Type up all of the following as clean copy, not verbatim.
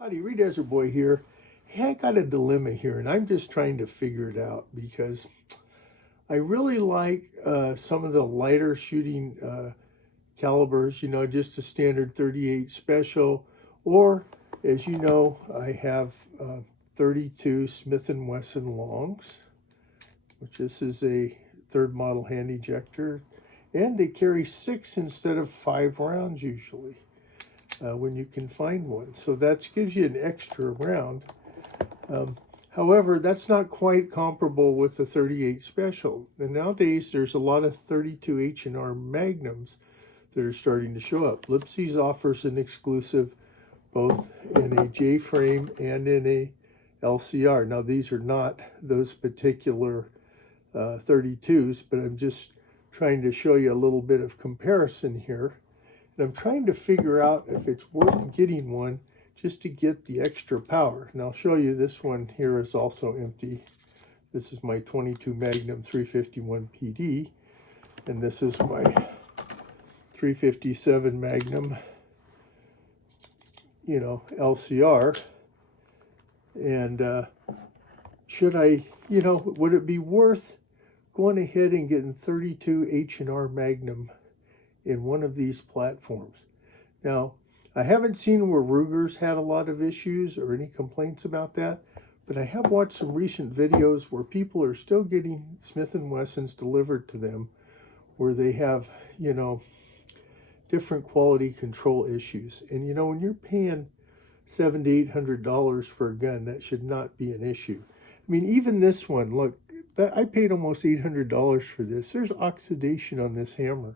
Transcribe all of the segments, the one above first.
Howdy, Redesert Boy here. Hey, I got a dilemma here, and I'm just trying to figure it out because I really like some of the lighter shooting calibers, just a standard 38 special, or as you know, I have 32 Smith & Wesson longs, which this is a third model hand ejector, and they carry 6 instead of 5 rounds usually. When you can find one. So that gives you an extra round. However, that's not quite comparable with the 38 Special. And nowadays, there's a lot of 32 H&R Magnums that are starting to show up. Lipseys offers an exclusive both in a J-frame and in a LCR. Now, these are not those particular 32s, but I'm just trying to show you a little bit of comparison here. And I'm trying to figure out if it's worth getting one just to get the extra power. And I'll show you this one here is also empty. This is my 22 Magnum 351 PD. And this is my 357 Magnum, LCR. And should I, would it be worth going ahead and getting 32 H&R Magnum in one of these platforms? Now, I haven't seen where Ruger's had a lot of issues or any complaints about that, but I have watched some recent videos where people are still getting Smith & Wessons delivered to them where they have, different quality control issues. And, when you're paying $700 to $800 for a gun, that should not be an issue. I mean, even this one, look, I paid almost $800 for this. There's oxidation on this hammer.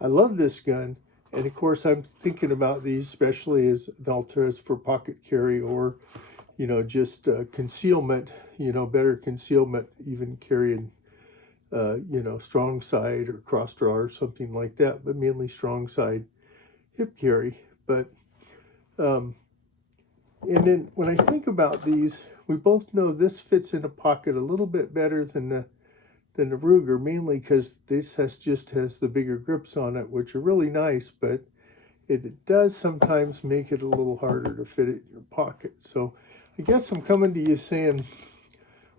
I love this gun, and of course I'm thinking about these especially as Veltras for pocket carry or, just concealment, better concealment, even carrying, strong side or cross draw or something like that, but mainly strong side hip carry. But, and then when I think about these, we both know this fits in a pocket a little bit better than the Ruger, mainly because this just has the bigger grips on it, which are really nice, but it does sometimes make it a little harder to fit it in your pocket. So I guess I'm coming to you saying,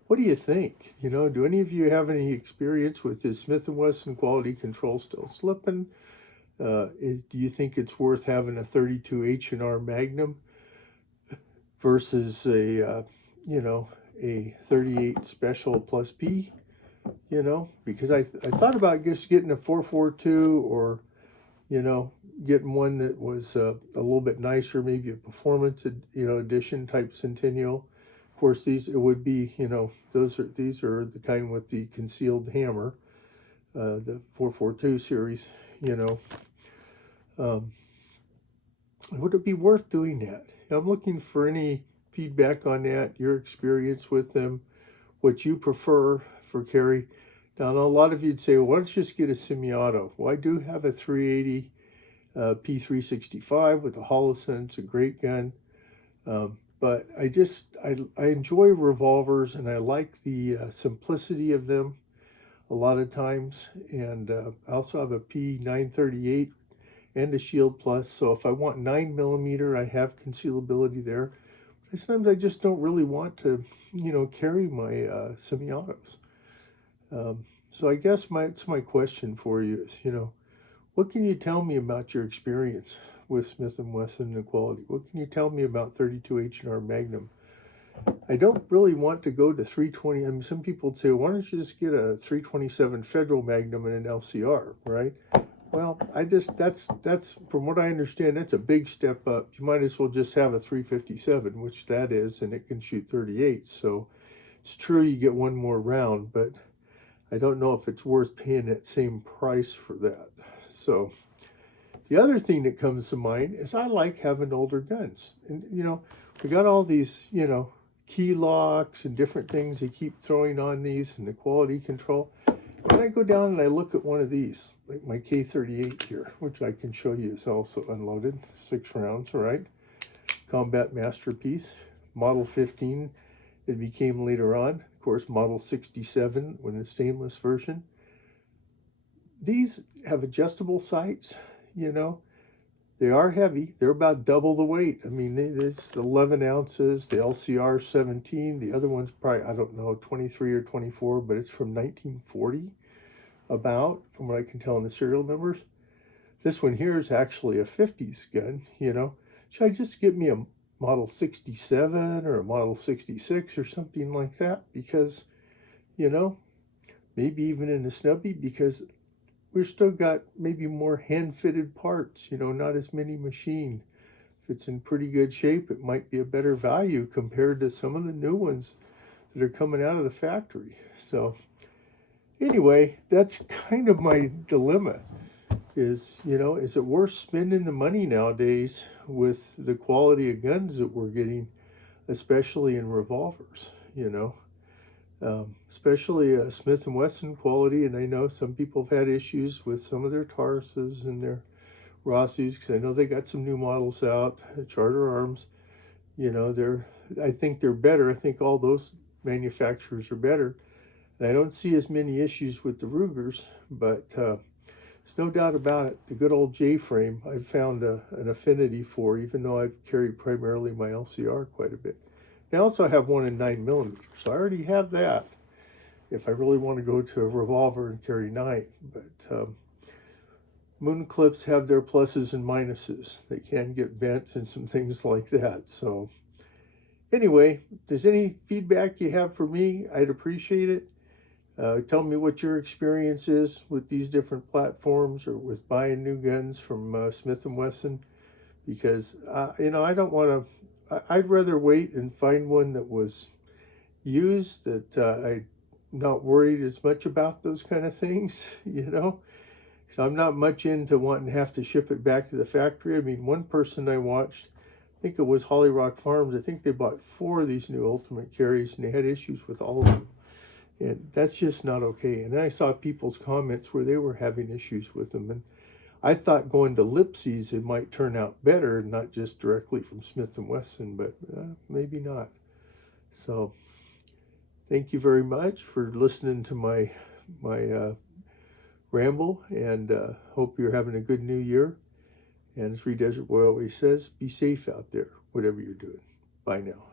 what do you think? Do any of you have any experience with this Smith & Wesson quality control still slipping? Do you think it's worth having a 32 H&R Magnum versus a 38 Special plus P? Because I thought about just getting a 442 or, getting one that was a little bit nicer, maybe a performance, edition type Centennial. Of course, these, it would be, these are the kind with the concealed hammer, the 442 series, would it be worth doing that? I'm looking for any feedback on that, your experience with them, what you prefer for carry. Now, a lot of you'd say, well, why don't you just get a semi-auto? Well, I do have a 380 P365 with a Holosun. It's a great gun. But I enjoy revolvers, and I like the simplicity of them a lot of times. And I also have a P938 and a Shield Plus. So if I want 9mm, I have concealability there. But sometimes I just don't really want to, carry my semi-autos. So I guess it's my question for you is, what can you tell me about your experience with Smith & Wesson and the quality? What can you tell me about 32 H&R Magnum? I don't really want to go to 320. I mean, some people say, why don't you just get a 327 Federal Magnum and an LCR, right? Well, that's from what I understand, that's a big step up. You might as well just have a 357, which that is, and it can shoot 38. So it's true you get one more round, but I don't know if it's worth paying that same price for that. So the other thing that comes to mind is I like having older guns. And, we got all these, key locks and different things they keep throwing on these and the quality control. And I go down and I look at one of these, like my K38 here, which I can show you is also unloaded, 6 rounds, right? Combat Masterpiece, Model 15, it became later on. Of course, Model 67 when the stainless version. These have adjustable sights, They are heavy. They're about double the weight. I mean, it's 11 ounces. The LCR 17. The other one's probably, I don't know, 23 or 24, but it's from 1940, about, from what I can tell in the serial numbers. This one here is actually a 50s gun, you know. Should I just get me a Model 67 or a Model 66 or something like that? Because, you know, maybe even in a snubby, because we've still got maybe more hand-fitted parts, you know, not as many machined. If it's in pretty good shape, it might be a better value compared to some of the new ones that are coming out of the factory. So anyway, that's kind of my dilemma is, you know, is it worth spending the money nowadays with the quality of guns that we're getting, especially in revolvers, you know? Especially Smith & Wesson quality, and I know some people have had issues with some of their Tarses and their Rossies, because I know they got some new models out, Charter Arms, you know, I think they're better. I think all those manufacturers are better, and I don't see as many issues with the Rugers, but there's no doubt about it. The good old J-frame I've found an affinity for, even though I've carried primarily my LCR quite a bit. I also have one in 9mm, so I already have that if I really want to go to a revolver and carry 9. But moon clips have their pluses and minuses. They can get bent and some things like that. So anyway, if there's any feedback you have for me, I'd appreciate it. Tell me what your experience is with these different platforms or with buying new guns from Smith & Wesson, because, you know, I don't want to, I'd rather wait and find one that was used, that I'm not worried as much about those kind of things, you know. So I'm not much into wanting to have to ship it back to the factory. I mean, one person I watched, I think it was Holly Rock Farms, I think they bought 4 of these new Ultimate Carries and they had issues with all of them. And that's just not okay. And then I saw people's comments where they were having issues with them. And I thought going to Lipseys, it might turn out better, not just directly from Smith & Wesson, but maybe not. So thank you very much for listening to my ramble, and hope you're having a good new year. And as Reed Desert Boy always says, be safe out there, whatever you're doing. Bye now.